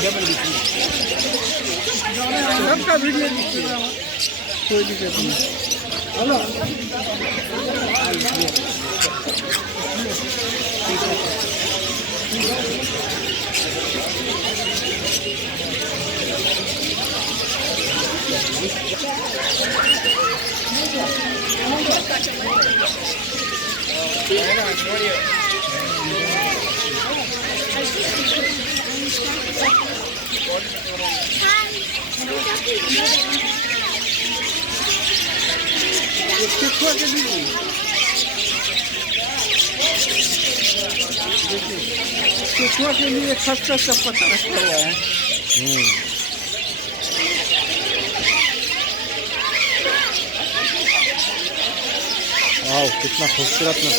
सबका वीडियो दीजिए, कोई दिक्कत नहीं। हेलो केचुआ के लिए केचुआ के लिए खस्ता सब पता रखा हुआ है। वाह कितना खूबसूरत ना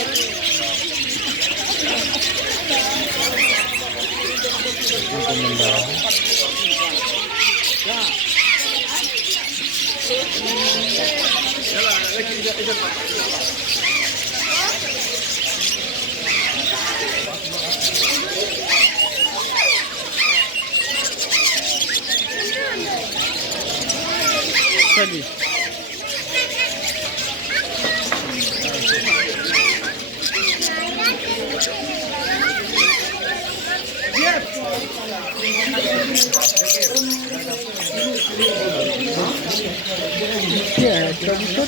हमको मिल रहा है। चलिए क्या है कबूतर?